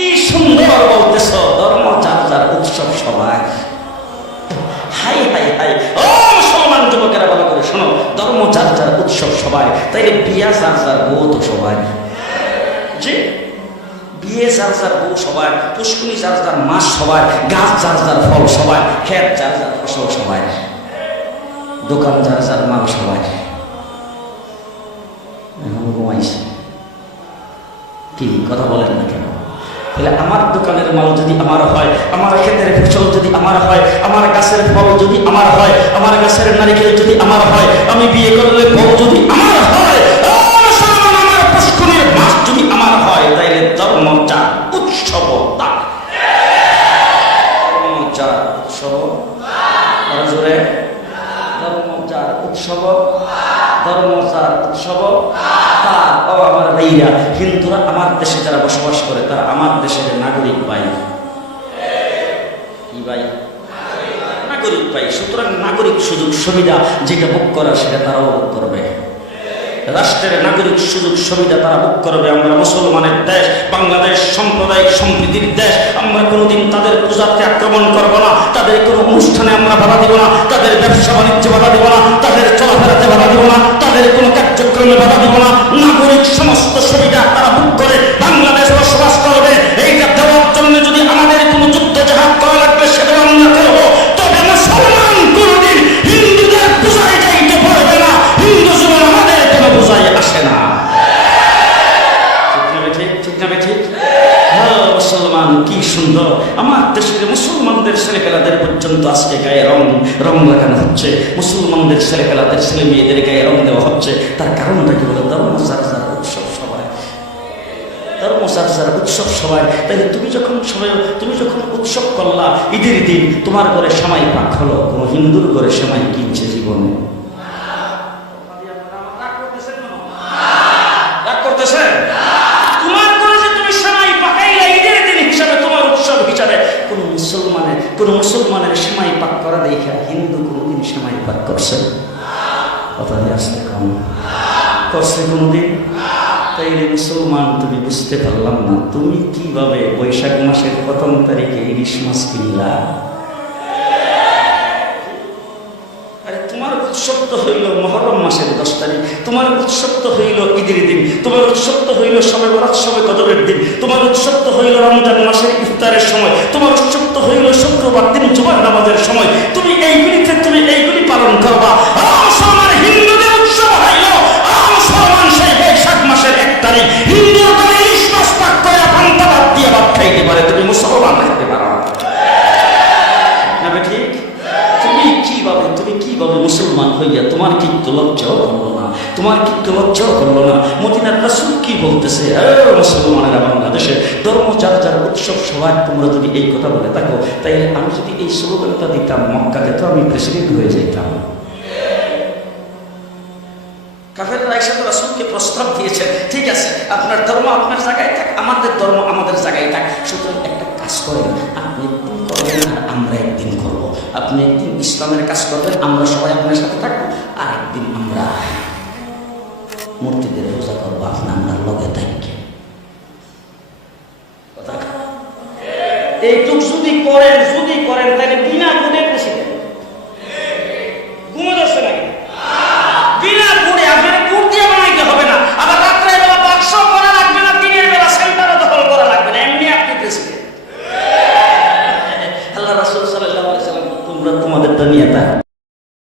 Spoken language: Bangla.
কি সুন্দর বলতেছ, ধর্ম যার যার উৎসব সবাই। হাই হাই হাই, ও মুসলমান যুবকেরা ভালো করে শোনো, ধর্ম যার যার উৎসব সবাই, তাইলে বিয়া যার যার বউ তো সবাই। জি, বিয়ে যার যার বউ সবাই, পুষ্কুনি যার যার মাছ সবাই, গাছ যার যার ফল সবাই, ক্ষেত যার যার ফসল সবাই, দোকান যার যার মাল সবাই। এখন ঘুমাইছে কি কথা বলেন না কেন? তাহলে আমার দোকানের মাল যদি আমার হয়, আমার ক্ষেতের ফসল যদি আমার হয়, আমার গাছের ফল যদি আমার হয়, আমার গাছের নারিকেল যদি আমার হয়, আমি বিয়ে করলে বউ যদি আমার হয়, আমার পুষ্কুনির মাছ যদি আমার হয়, তাইলে ধর্ম যা উৎসব তা। ধর্ম যা উৎসব, জোরে ধর্ম যার উৎসব, ধর্ম যার উৎসব তার। ও আমার ভাইরা, হিন্দুরা আমার দেশে যারা বসবাস করে তারা আমার দেশের নাগরিক ভাই। কি ভাই? নাগরিক ভাই। সুতরাং নাগরিক সুযোগ সুবিধা যেটা ভোগ করার সেটা তারাও ভোগ করবে। রাষ্ট্রের নাগরিক সুযোগ সুবিধা তারা ভোগ করবে। আমরা মুসলমানের দেশ, বাংলাদেশ সাম্প্রদায়িক সম্প্রীতির দেশ। আমরা কোনোদিন তাদের পূজাতে আক্রমণ করবো না, তাদের কোনো অনুষ্ঠানে আমরা বাধা দিব না, তাদের ব্যবসা বাণিজ্যে বাধা দিব না, তাদের চলাফেরাতে বাধা দিব না, তাদের কোনো কার্যক্রমে বাধা দিব না। নাগরিক সমস্ত সুবিধা তারা ভোগ করে বাংলাদেশ বসবাস করবে। এইটা দেওয়ার জন্য যদি আমাদের কোনো যুদ্ধ জাহাজ করা লাগবে সেটাও আমরা করবো। তবে মুসলমান কোনোদিন হিন্দুদের পূজায় যাইতে পারবে না। হিন্দু জীবন আমাদের কোনো পূজায় আসে না। মুসলমান কি সুন্দর, আমার দেশের মুসলমানদের ছেলেপেলাদের পর্যন্ত আজকে গায়ে রং লাগানো হচ্ছে, মুসলমানদের ছেলেপেলাদের ছেলে মেয়েদের গায়ে রং দেওয়া হচ্ছে। তার কারণটা কি বলে? ধর্ম যার যার উৎসব সবাই, ধর্ম যার যার উৎসব সবাই। তাহলে তুমি যখন উৎসব করলা, ঈদের দিন তোমার ঘরে সেমাই পাক হলো, কোনো হিন্দুর ঘরে সেমাই কিনছে জীবনে? রাগ করতেছে? কোন মুসলমানের সেমাই পাক করা দেখা হিন্দু কোনদিন সেমাই পাক করছে? কথা দিয়ে আসতে কম করছে কোনদিন? তাইলে মুসলমান তুমি বুঝতে পারলাম না, তুমি কিভাবে বৈশাখ মাসের প্রথম তারিখে ইলিশ মাছ কিনলা? তোমার উৎসব তো হইল মুহররম মাসের 10 তারিখ, তোমার উৎসব তো হইল ঈদের দিন, তোমার উৎসব তো হইল শবে বরাত শবে কদরের দিন, তোমার উৎসব তো হইল রমজান মাসের ইফতারের সময়, তোমার উৎসব তো হইল শুক্রবার দিন জুমার নামাজের সময়। তুমি এইগুলি পালন করবা। মুসলমান হিন্দুদের উৎসব হইল মুসলমান সেই বৈশাখ মাসের 1 তারিখ। হিন্দু ইলিশ মাছ পাক করে পান্তা ভাত দিয়ে ভাত খাইতে পারে, তুমি মুসলমান খাইতে পারো না। ঠিক? তুমি কিভাবে মুসলমান হইয়া তোমার কি লজ্জাও করলো না? তোমার কি লজ্জাও করলো না? মদিনার রাসূল কি বলতেছে? মুসলমানেরা বাংলাদেশে ধর্ম যার যার উৎসব সবাই। তোমরা যদি এই কথা বলে থাকো, তাইলে আমি যদি এই স্লোগানটা দিতাম মক্কাতে, তো আমি প্রেসিডেন্ট হয়ে যাইতাম। কাফেররা এসে তো রাসূলকে প্রস্তাব দিয়েছে, ঠিক আছে আপনার ধর্ম আপনার জায়গায় থাক, আমাদের ধর্ম আমাদের জায়গায় থাক। সুতরাং একটা কাজ করেন, আপনি একদিন করবেন আর আমরা একদিন করবো। আপনি একদিন ইসলামের কাজ করবেন, আমরা সবাই আপনার সাথে থাকবো, আর একদিন আমরা মূর্তিদের পূজা করবো, আপনি আমরা লগে থাকি। এইটুক যদি করেন তাহলে বিনা গুণে প্রেসিডেন্ট। গুণে ধরছে নাকি? বিনা গুণে আপনার গুণ দিয়ে বানাইতে হবে না, আবার রাত্রে বেলা বাক্স করা লাগবে না, দিনের বেলা সেন্টারও দখল করা লাগবে না, এমনি আপনি প্রেসিডেন্ট। আল্লাহ রাসূল সাল্লাল্লাহু আলাইহি ওয়াসাল্লাম তোমরা তোমাদের দুনিয়াটা